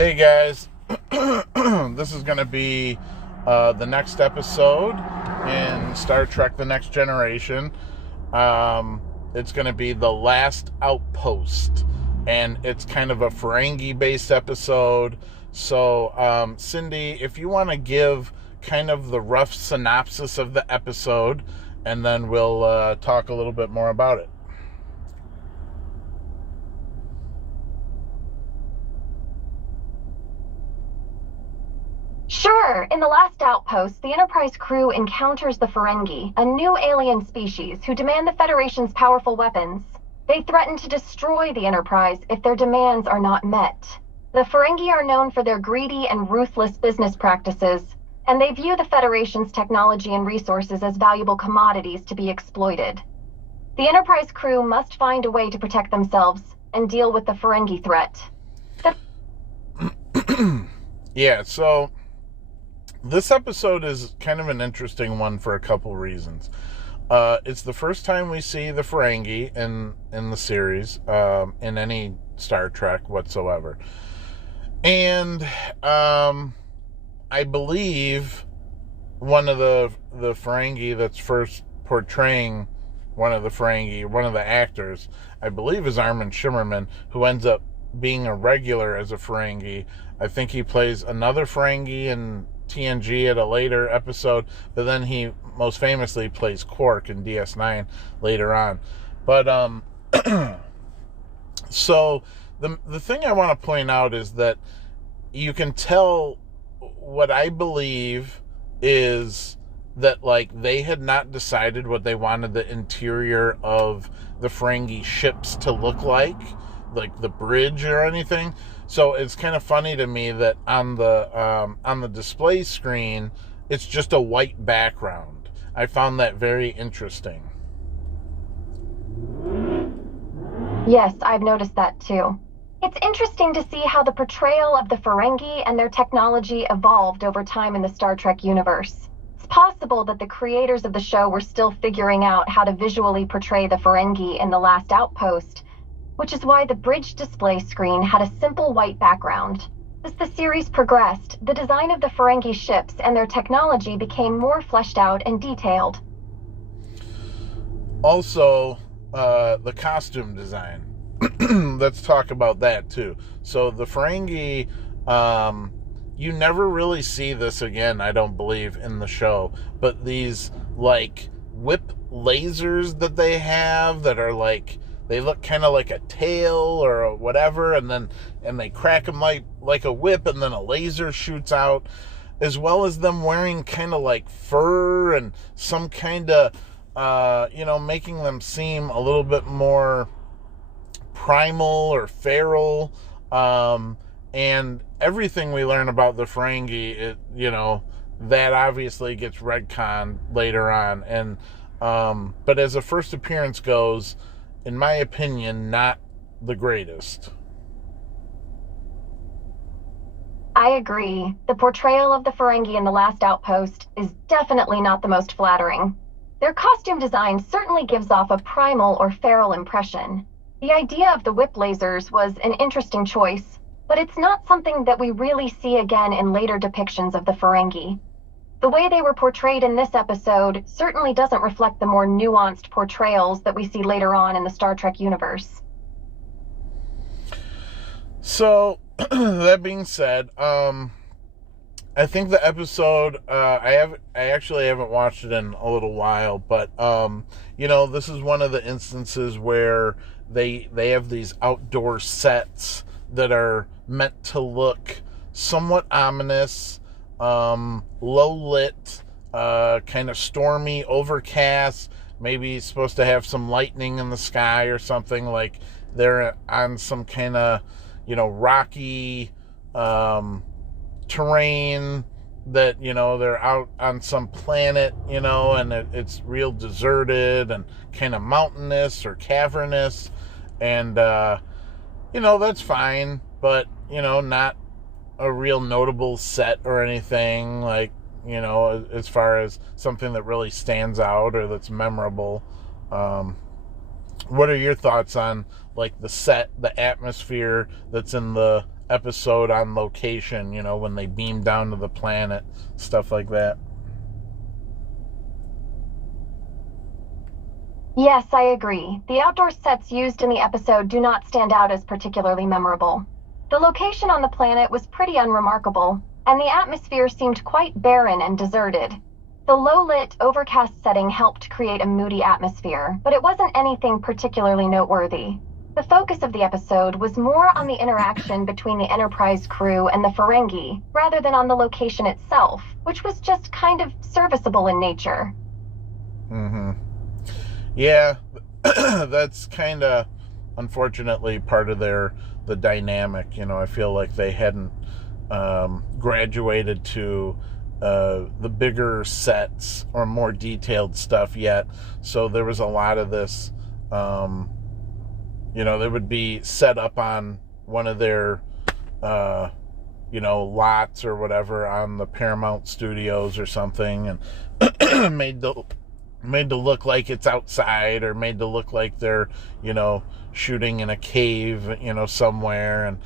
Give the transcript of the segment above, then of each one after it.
Hey guys, this is going to be the next episode in Star Trek The Next Generation. It's going to be The Last Outpost, and it's kind of a Ferengi-based episode. So, Cindy, if you want to give kind of the rough synopsis of the episode, and then we'll talk a little bit more about it. Sure. In the Last Outpost, the Enterprise crew encounters the Ferengi, a new alien species who demand the Federation's powerful weapons. They threaten to destroy the Enterprise if their demands are not met. The Ferengi are known for their greedy and ruthless business practices, and they view the Federation's technology and resources as valuable commodities to be exploited. The Enterprise crew must find a way to protect themselves and deal with the Ferengi threat. Yeah, so this episode is kind of an interesting one for a couple reasons. It's the first time we see the Ferengi in the series, in any Star Trek whatsoever. And I believe one of the Ferengi that's first portraying one of the actors, I believe is Armin Shimmerman, who ends up being a regular as a Ferengi. I think he plays another Ferengi in TNG at a later episode, but then he most famously plays Quark in DS9 later on. But so the thing I want to point out is that you can tell what I believe is that, like, they had not decided what they wanted the interior of the Ferengi ships to look like the bridge or anything. So it's kind of funny to me that on the display screen, it's just a white background. I found that very interesting. Yes, I've noticed that too. It's interesting to see how the portrayal of the Ferengi and their technology evolved over time in the Star Trek universe. It's possible that the creators of the show were still figuring out how to visually portray the Ferengi in The Last Outpost, which is why the bridge display screen had a simple white background. As the series progressed, the design of the Ferengi ships and their technology became more fleshed out and detailed. Also, the costume design. Let's talk about that too. So the Ferengi, you never really see this again, I don't believe, in the show, but these like whip lasers that they have that are like, they look kind of like a tail or whatever, and they crack them like a whip, and then a laser shoots out, as well as them wearing kind of like fur and some kind of, making them seem a little bit more primal or feral. And everything we learn about the Ferengi, that obviously gets retconned later on. And but as a first appearance goes, in my opinion, not the greatest. I agree. The portrayal of the Ferengi in The Last Outpost is definitely not the most flattering. Their costume design certainly gives off a primal or feral impression. The idea of the whip lasers was an interesting choice, but it's not something that we really see again in later depictions of the Ferengi. The way they were portrayed in this episode certainly doesn't reflect the more nuanced portrayals that we see later on in the Star Trek universe. So, that being said, I think the episode, I actually haven't watched it in a little while, but, this is one of the instances where they have these outdoor sets that are meant to look somewhat ominous, low lit, kind of stormy, overcast, maybe supposed to have some lightning in the sky or something, like they're on some kind of, rocky, terrain, that, they're out on some planet, and it's real deserted and kind of mountainous or cavernous, and, that's fine, but, not a real notable set or anything, like, as far as something that really stands out or that's memorable. What are your thoughts on, like, the set, the atmosphere that's in the episode on location, when they beam down to the planet, stuff like that. Yes, I agree. The outdoor sets used in the episode do not stand out as particularly memorable. The location on the planet was pretty unremarkable, and the atmosphere seemed quite barren and deserted. The low-lit, overcast setting helped create a moody atmosphere, but it wasn't anything particularly noteworthy. The focus of the episode was more on the interaction between the Enterprise crew and the Ferengi, rather than on the location itself, which was just kind of serviceable in nature. Mm-hmm. Yeah, that's kind of, unfortunately, part of the dynamic. I feel like they hadn't graduated to the bigger sets or more detailed stuff yet. So there was a lot of this, they would be set up on one of their, lots or whatever on the Paramount Studios or something, and made to look like it's outside, or made to look like they're, shooting in a cave, somewhere. And,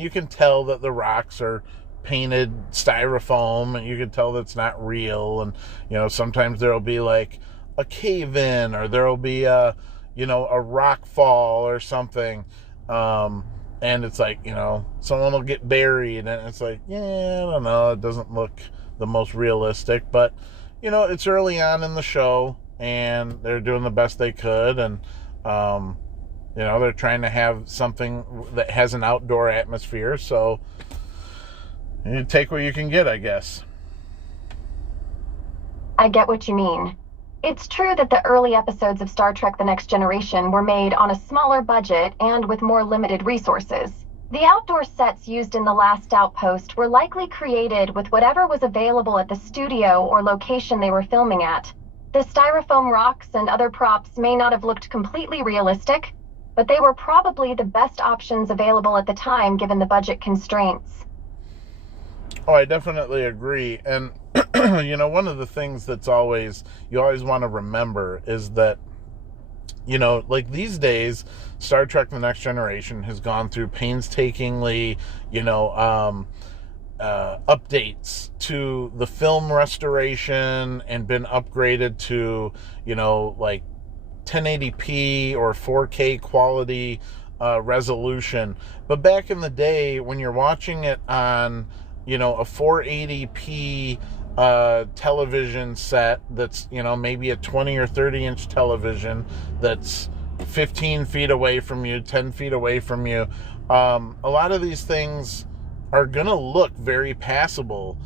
you can tell that the rocks are painted styrofoam, and you can tell that's not real. And, sometimes there'll be like a cave in, or there'll be a rock fall or something. And it's like, someone will get buried, and it's like, yeah, I don't know. It doesn't look the most realistic, but it's early on in the show, and they're doing the best they could, and they're trying to have something that has an outdoor atmosphere, so you take what you can get, I guess. I get what you mean. It's true that the early episodes of Star Trek: The Next Generation were made on a smaller budget and with more limited resources. The outdoor sets used in The Last Outpost were likely created with whatever was available at the studio or location they were filming at. The styrofoam rocks and other props may not have looked completely realistic, but they were probably the best options available at the time given the budget constraints. Oh, I definitely agree. And, one of the things you always want to remember is that, like these days, Star Trek: The Next Generation has gone through painstakingly, updates to the film restoration, and been upgraded to, like 1080p or 4K quality resolution. But back in the day, when you're watching it on, a 480p television set that's, maybe a 20 or 30 inch television that's 15 feet away from you, 10 feet away from you, a lot of these things are gonna look very passable,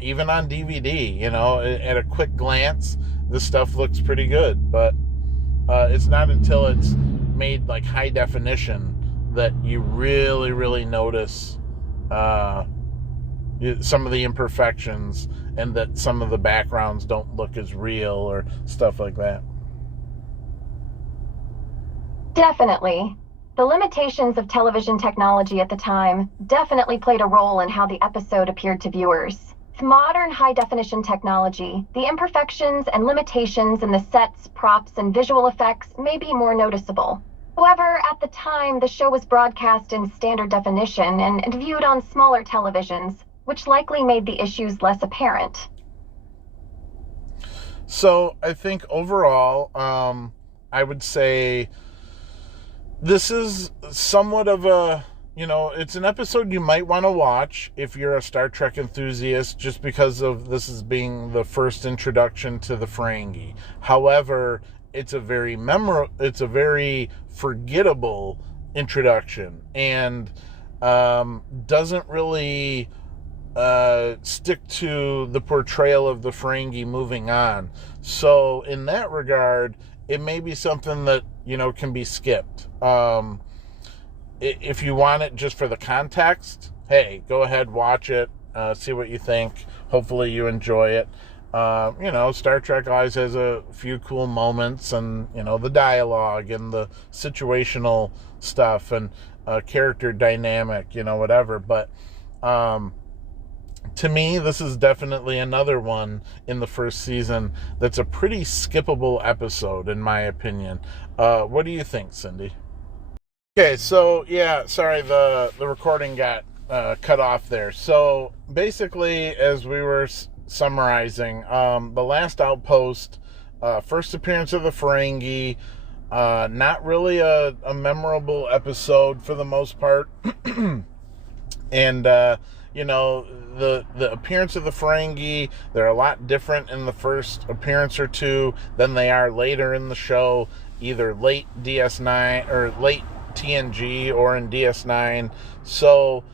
even on DVD. At a quick glance, this stuff looks pretty good, but it's not until it's made like high definition that you really, really notice some of the imperfections, and that some of the backgrounds don't look as real or stuff like that. Definitely. The limitations of television technology at the time definitely played a role in how the episode appeared to viewers. With modern high-definition technology, the imperfections and limitations in the sets, props, and visual effects may be more noticeable. However, at the time, the show was broadcast in standard definition and viewed on smaller televisions, which likely made the issues less apparent. So I think overall, I would say this is somewhat of a, it's an episode you might want to watch if you're a Star Trek enthusiast, just because of this as being the first introduction to the Ferengi. However, it's a very forgettable introduction, and doesn't really stick to the portrayal of the Ferengi moving on. So in that regard, it may be something that, can be skipped. If you want it just for the context, hey, go ahead, watch it, see what you think. Hopefully you enjoy it. Star Trek always has a few cool moments, and, the dialogue and the situational stuff, and character dynamic, whatever. But to me, this is definitely another one in the first season that's a pretty skippable episode, in my opinion. What do you think, Cindy? Okay, so yeah, sorry, the recording got cut off there. So basically, as we were summarizing, the Last Outpost, first appearance of the Ferengi, not really a memorable episode for the most part. And you know, the appearance of the Ferengi, they're a lot different in the first appearance or two than they are later in the show, either late DS9 or late TNG or in DS9. So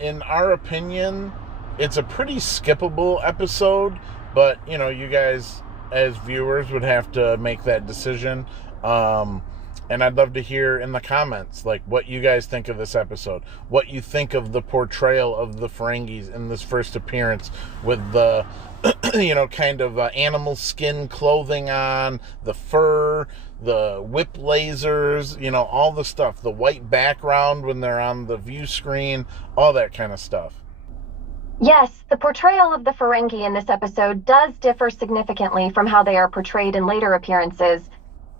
in our opinion, it's a pretty skippable episode, but you know, you guys as viewers would have to make that decision. And I'd love to hear in the comments, like, what you guys think of this episode, what you think of the portrayal of the Ferengis in this first appearance with the, you know, kind of animal skin clothing on, the fur, the whip lasers, you know, all the stuff, the white background when they're on the view screen, all that kind of stuff. Yes, the portrayal of the Ferengi in this episode does differ significantly from how they are portrayed in later appearances,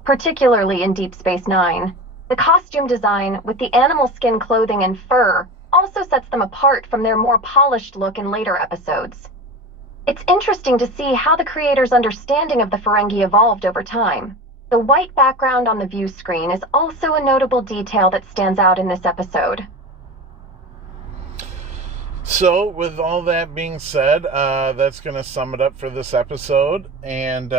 particularly in Deep Space Nine. The costume design, with the animal skin clothing and fur, also sets them apart from their more polished look in later episodes. It's interesting to see how the creators' understanding of the Ferengi evolved over time. The white background on the view screen is also a notable detail that stands out in this episode. So, with all that being said, that's going to sum it up for this episode. And,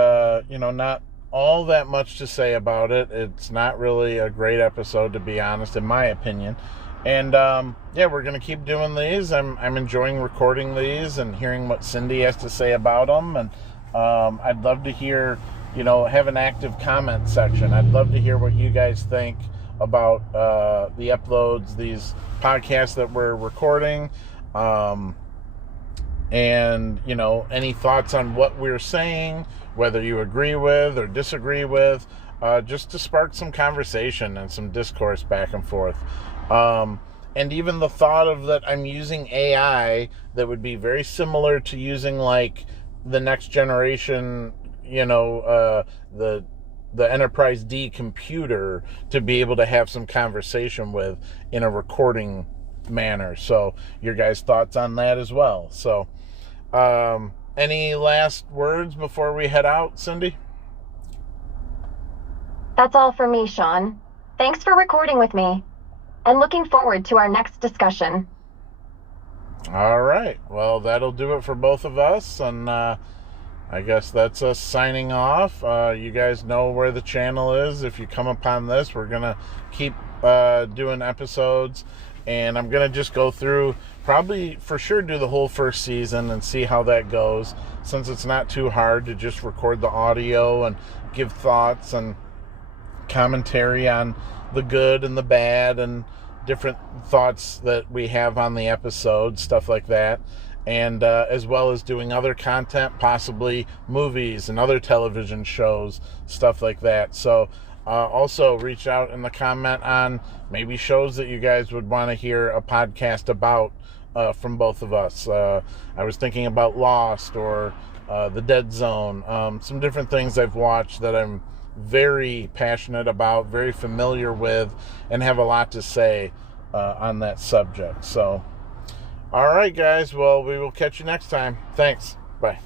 you know, not all that much to say about it. It's not really a great episode, to be honest, in my opinion. And yeah, we're gonna keep doing these. I'm enjoying recording these and hearing what Cindy has to say about them. And I'd love to hear, you know, have an active comment section. I'd love to hear what you guys think about the uploads, these podcasts that we're recording. And, you know, any thoughts on what we're saying, whether you agree with or disagree with, just to spark some conversation and some discourse back and forth. And even the thought of that I'm using AI that would be very similar to using, like, the next generation, you know, the Enterprise D computer to be able to have some conversation with in a recording manner. So your guys' thoughts on that as well. So any last words before we head out, Cindy? That's all for me, Shawn. Thanks for recording with me, and looking forward to our next discussion. All right. Well, that'll do it for both of us, and I guess that's us signing off. You guys know where the channel is. If you come upon this, we're going to keep doing episodes, and I'm going to just go through, probably for sure do the whole first season and see how that goes, since it's not too hard to just record the audio and give thoughts and commentary on the good and the bad and different thoughts that we have on the episode, stuff like that. And as well as doing other content, possibly movies and other television shows, stuff like that. So also reach out in the comment on maybe shows that you guys would want to hear a podcast about from both of us. I was thinking about Lost or The Dead Zone, some different things I've watched that I'm very passionate about, very familiar with, and have a lot to say on that subject. So all right, guys. Well, we will catch you next time. Thanks. Bye.